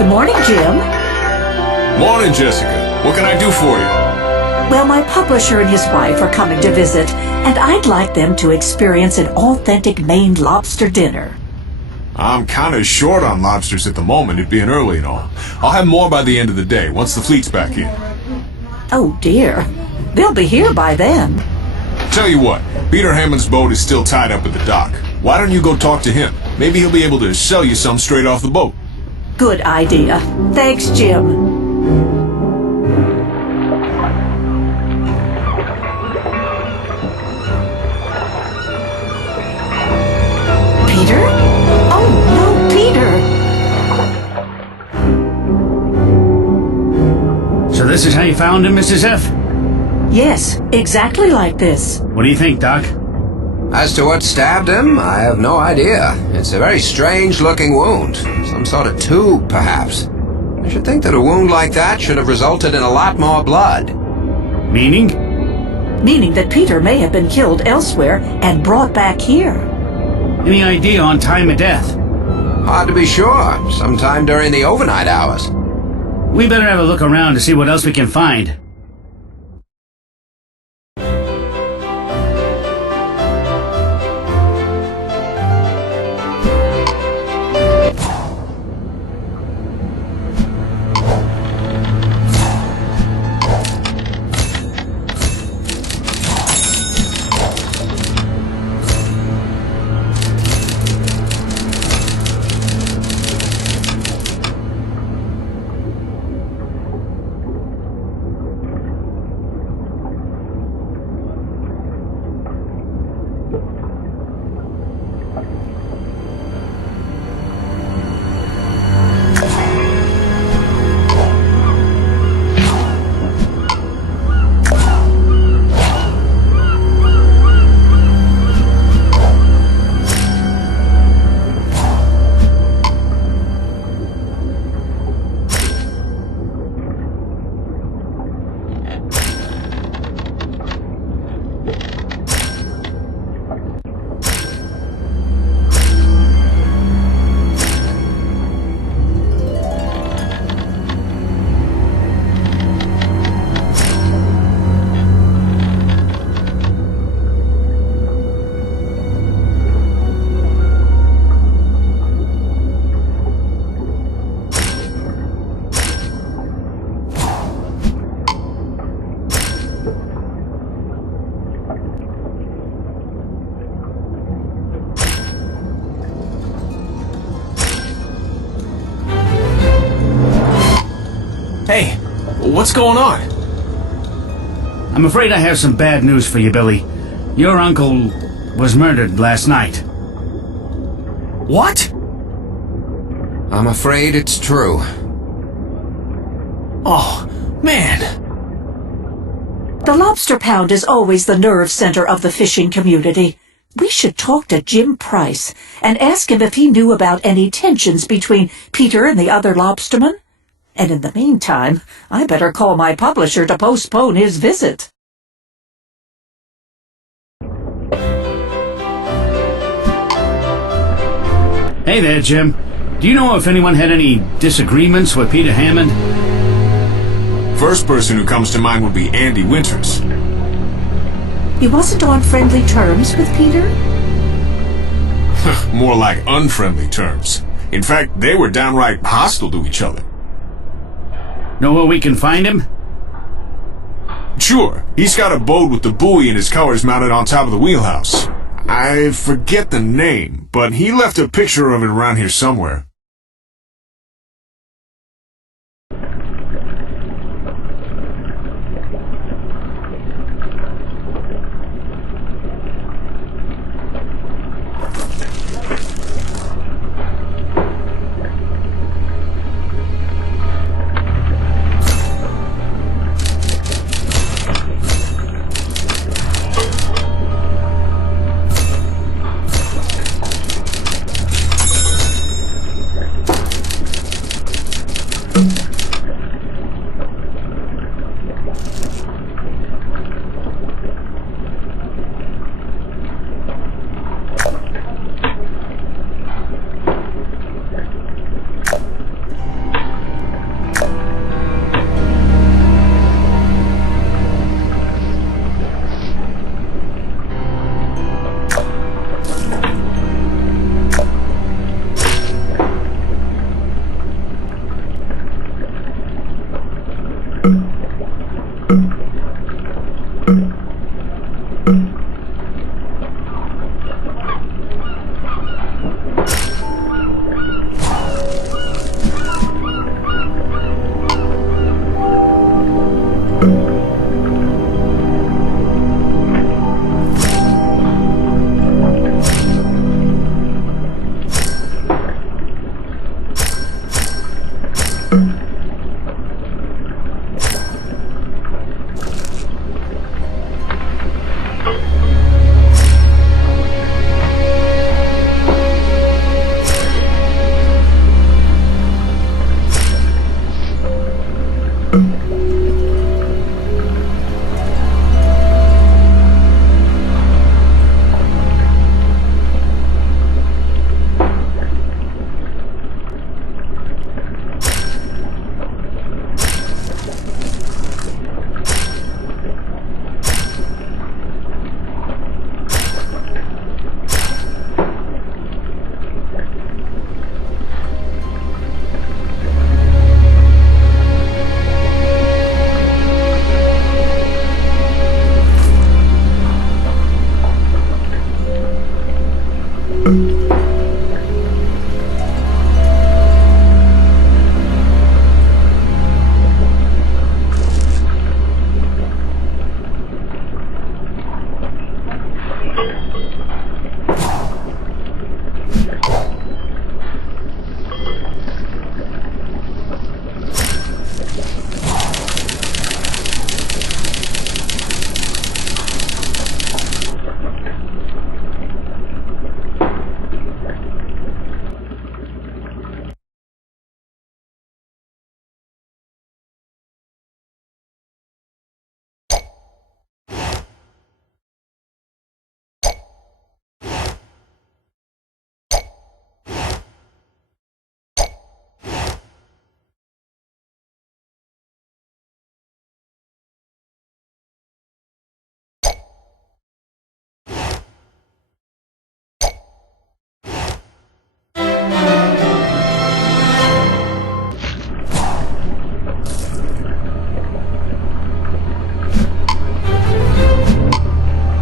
Good morning, Jim. Morning, Jessica. What can I do for you? Well, my publisher and his wife are coming to visit, and I'd like them to experience an authentic Maine lobster dinner. I'm kind of short on lobsters at the moment, it being early and all. I'll have more by the end of the day, once the fleet's back in. Oh, dear. They'll be here by then. Tell you what, Peter Hammond's boat is still tied up at the dock. Why don't you go talk to him? Maybe he'll be able to sell you some straight off the boat. Good idea. Thanks, Jim. Peter? Oh, no, Peter! So this is how you found him, Mrs. F? Yes, exactly like this. What do you think, Doc? As to what stabbed him, I have no idea. It's a very strange-looking wound. Some sort of tube, perhaps. I should think that a wound like that should have resulted in a lot more blood. Meaning? Meaning that Peter may have been killed elsewhere and brought back here. Any idea on time of death? Hard to be sure. Sometime during the overnight hours. We better have a look around to see what else we can find. Hey, what's going on? I'm afraid I have some bad news for you, Billy. Your uncle was murdered last night. What? I'm afraid it's true. Oh, man. The Lobster Pound is always the nerve center of the fishing community. We should talk to Jim Price and ask him if he knew about any tensions between Peter and the other lobstermen. And in the meantime, I better call my publisher to postpone his visit. Hey there, Jim. Do you know if anyone had any disagreements with Peter Hammond? First person who comes to mind would be Andy Winters. He wasn't on friendly terms with Peter? More like unfriendly terms. In fact, they were downright hostile to each other. Know where we can find him? Sure, he's got a boat with the buoy and his colors mounted on top of the wheelhouse. I forget the name, but he left a picture of it around here somewhere.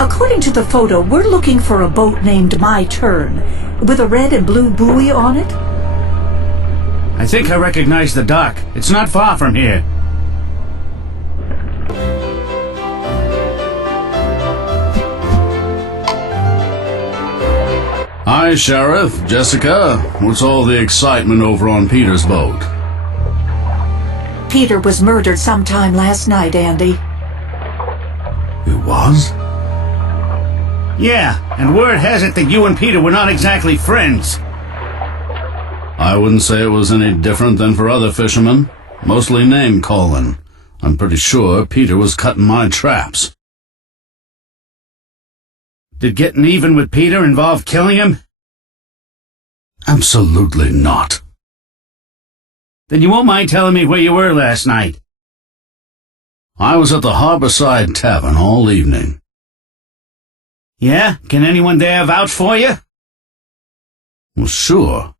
According to the photo, we're looking for a boat named My Turn, with a red and blue buoy on it. I think I recognize the dock. It's not far from here. Hi, Sheriff. Jessica. What's all the excitement over on Peter's boat? Peter was murdered sometime last night, Andy. He was? Yeah, and word has it that you and Peter were not exactly friends. I wouldn't say it was any different than for other fishermen. Mostly name-calling. I'm pretty sure Peter was cutting my traps. Did getting even with Peter involve killing him? Absolutely not. Then you won't mind telling me where you were last night. I was at the Harborside Tavern all evening. Yeah? Can anyone there vouch for you? Well, sure.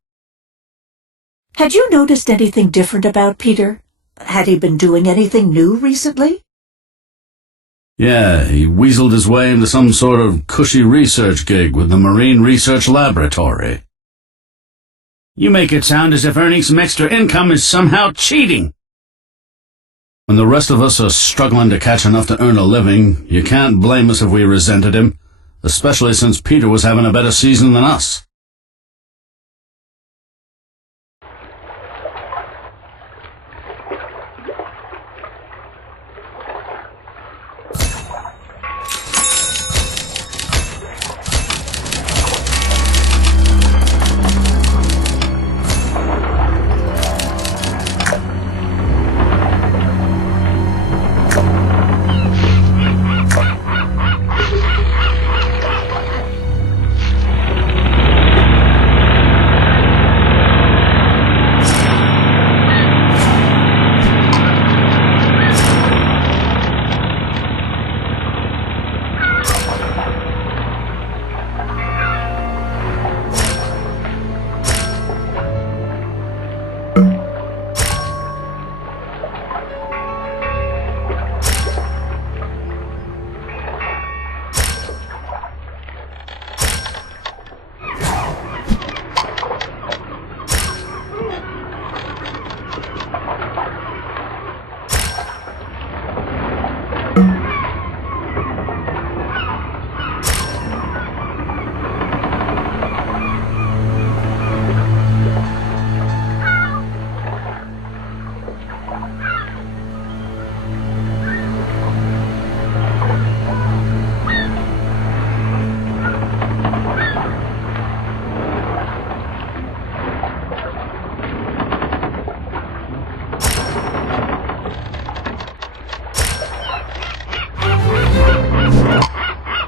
Had you noticed anything different about Peter? Had he been doing anything new recently? Yeah, he weaseled his way into some sort of cushy research gig with the Marine Research Laboratory. You make it sound as if earning some extra income is somehow cheating. When the rest of us are struggling to catch enough to earn a living, you can't blame us if we resented him, especially since Peter was having a better season than us.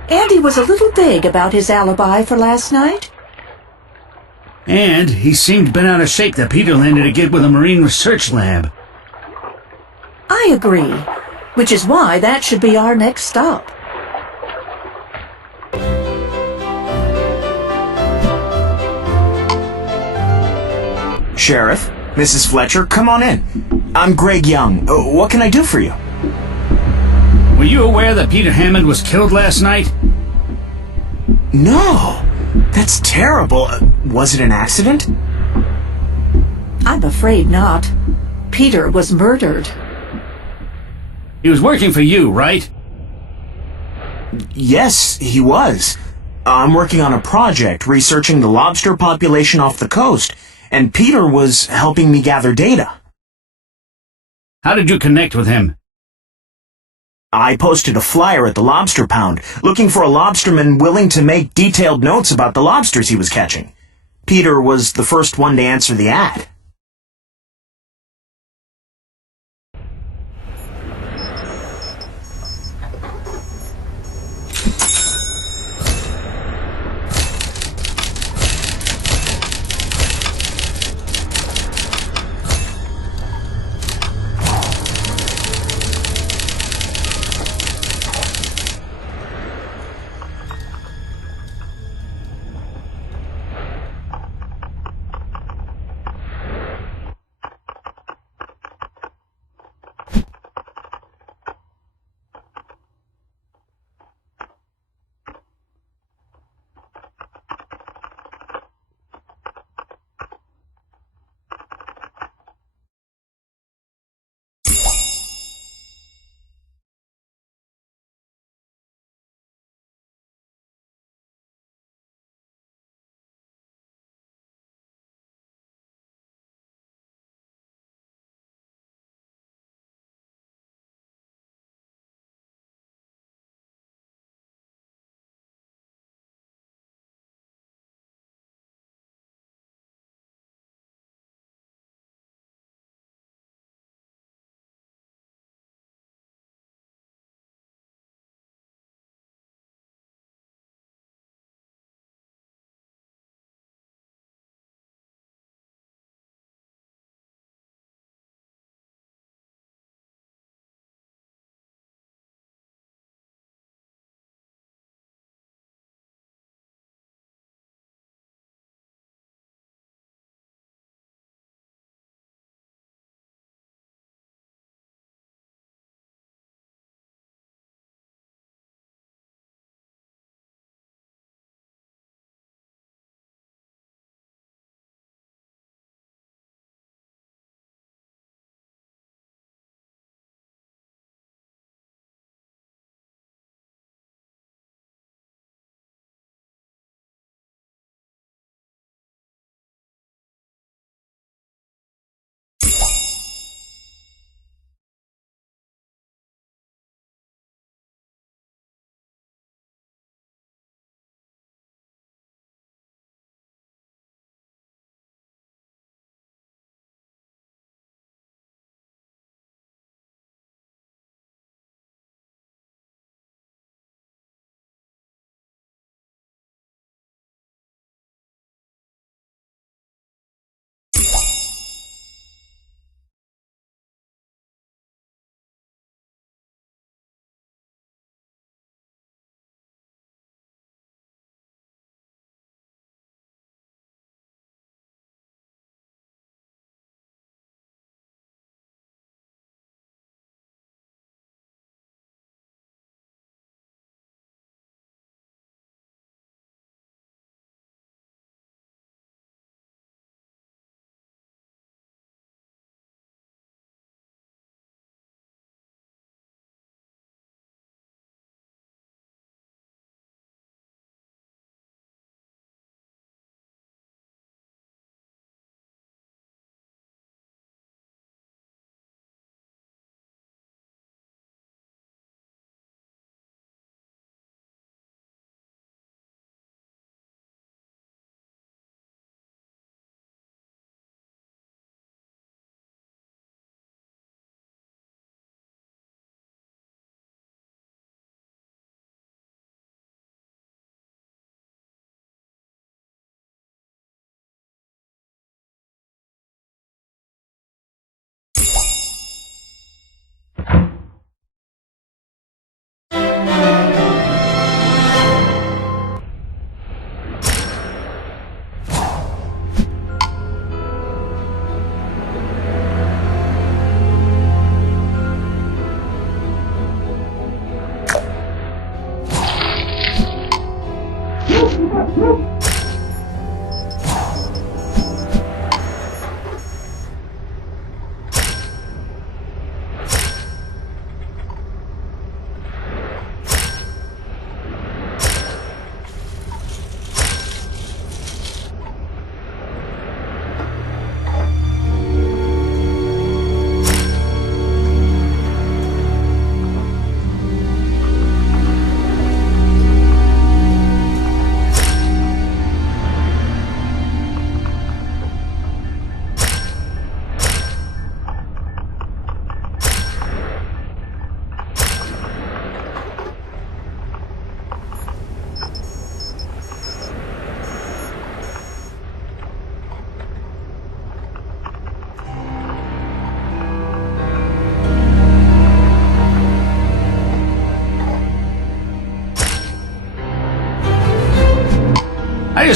Andy was a little vague about his alibi for last night. And he seemed bent out of shape that Peter landed a gig with a Marine Research Lab. I agree, which is why that should be our next stop. Sheriff, Mrs. Fletcher, come on in. I'm Greg Young. What can I do for you? Were you aware that Peter Hammond was killed last night? No. That's terrible. Was it an accident? I'm afraid not. Peter was murdered. He was working for you, right? Yes, he was. I'm working on a project researching the lobster population off the coast, and Peter was helping me gather data. How did you connect with him? I posted a flyer at the Lobster Pound, looking for a lobsterman willing to make detailed notes about the lobsters he was catching. Peter was the first one to answer the ad.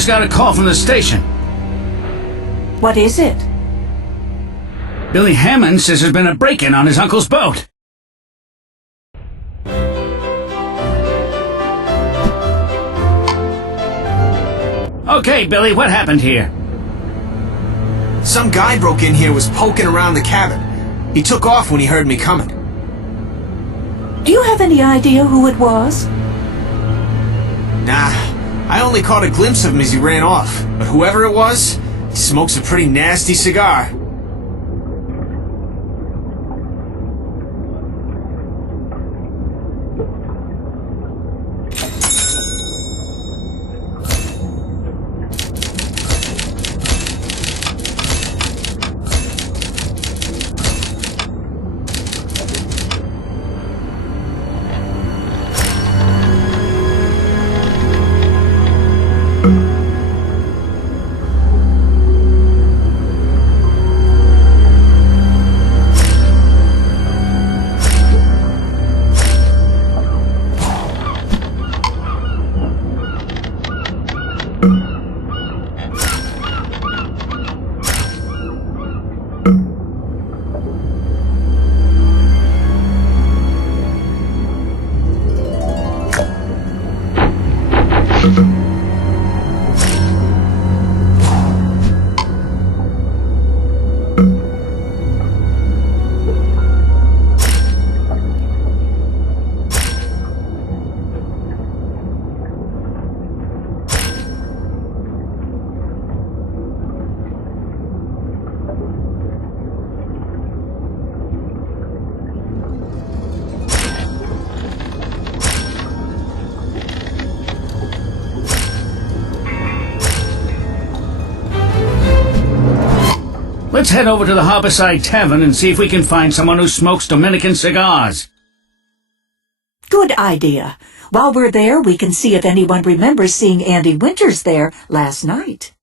just got a call from the station. What is it? Billy Hammond says there's been a break-in on his uncle's boat. Okay, Billy, what happened here? Some guy broke in here, was poking around the cabin. He took off when he heard me coming. Do you have any idea who it was? Nah, I only caught a glimpse of him as he ran off. But whoever it was, he smokes a pretty nasty cigar. Let's head over to the Harborside Tavern and see if we can find someone who smokes Dominican cigars. Good idea. While we're there, we can see if anyone remembers seeing Andy Winters there last night.